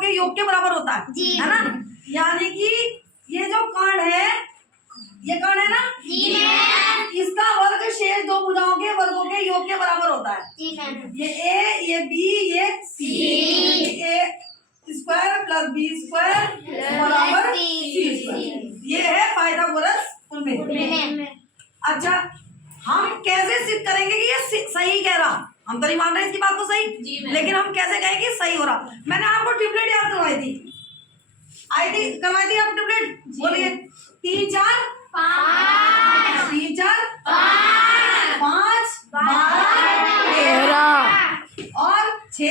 के योग के बराबर होता है ना। यानी कि ये जो कर्ण है, ये कर्ण है ना जी मैम। इसका वर्ग शेष दो भुजाओं के वर्गों के योग के बराबर होता है। जी मैम। ये ए, ये बी, ये सी। ए स्क्वायर प्लस बी स्क्वायर बराबर सी स्क्वायर। ये है पाइथागोरस प्रमेय। अच्छा, हम कैसे सिद्ध करेंगे कि ये सही कह रहा? हम तो नहीं मान रहे इसकी बात को सही, लेकिन हम कैसे कहें कि सही हो रहा? मैंने आपको ट्रिपलेट याद करवाई थी, करवाई थी आप ट्रिपलेट? बोलिए। 3 4 5 3 4 5 12 13 और 6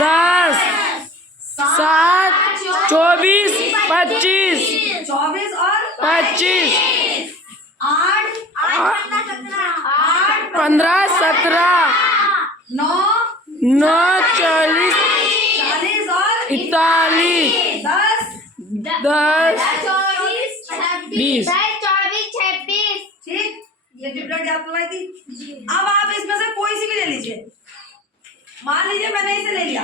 10 7 24 25 24 और 25 8 15 17 9 9 40 40 और 41 10 10 20 ठीक। ये ट्रिपलेट याद करवाई थी। अब आप इसमें से कोई सी भी ले लीजिए। मान लीजिए मैंने इसे ले लिया।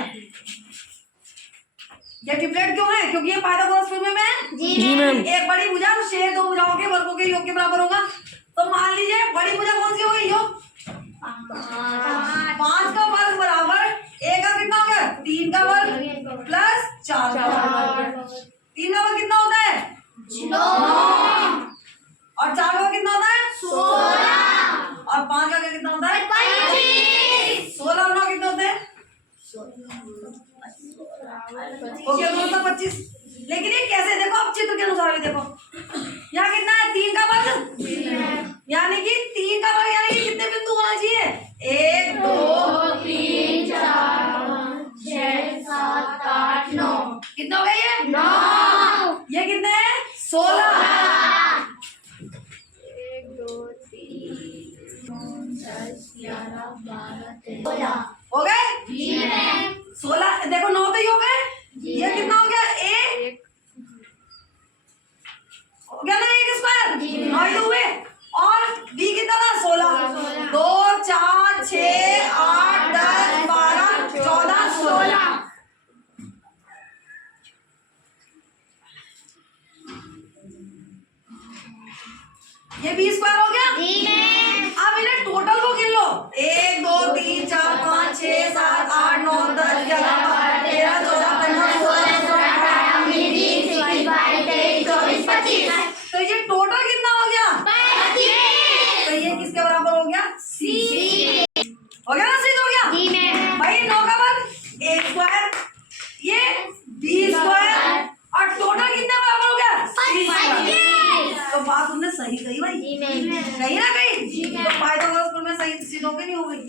ये ट्रिपलेट क्यों है? क्योंकि ये पाइथागोरस प्रमेय में है। जी मैम। एक बड़ी भुजा तो शेष दो भुजाओं के वर्गों के योग के बराबर होगा। तो मान लीजिए बड़ी भुजा कौन सी हो गई? योग 5 का वर्ग बराबर ए का कितना हो गया? 3 का वर्ग प्लस 4 का वर्ग। 3 का वर्ग कितना होता है? 9 और 4 का कितना होता है? 16 और 5 का कितना होता है? 25। 16 और 9 कितने होते हैं? ओके, 25। लेकिन ये कैसे? देखो अब चित्र के अनुसार भी देखो, यहाँ कितना है? 3 का वर्ग, यानी कि 3 का वर्ग यानी कि कितने बिंदु होना चाहिए? 1 2 3 4 5 6 7 8 9। कितना हो गया ये? 9। ये कितने हैं? 16। 1 2 3 10 11 12 13 हो गए? 16। देखो 9 तो ही हो गए। ये कितना हो गया? ए हो गया ना, 1 स्क्वायर 9 ही तो हुए। और बी कितना था? 16। 2 4 6 8 10 12 14 16। ये बी स्क्वायर हो गया। अब इन्हें टोटल को गिन लो। 1 2 3 4 5 6 7 8 9 10 11 12 13 14 15 16 तो ये टोटल कितना हो गया? 25। तो ये किसके बराबर हो गया? सी। हो गया ना? सिद्ध हो गया भाई। 9 का वर्ग ए स्क्वायर, ये बी स्क्वायर और टोटल कितने बराबर हो गया? सी स्क्वायर। तो बात तुमने सही कही भाई, कही ना कही? तो पाइथागोरस प्रमेय सही सिद्ध हो गई नहीं हो गई?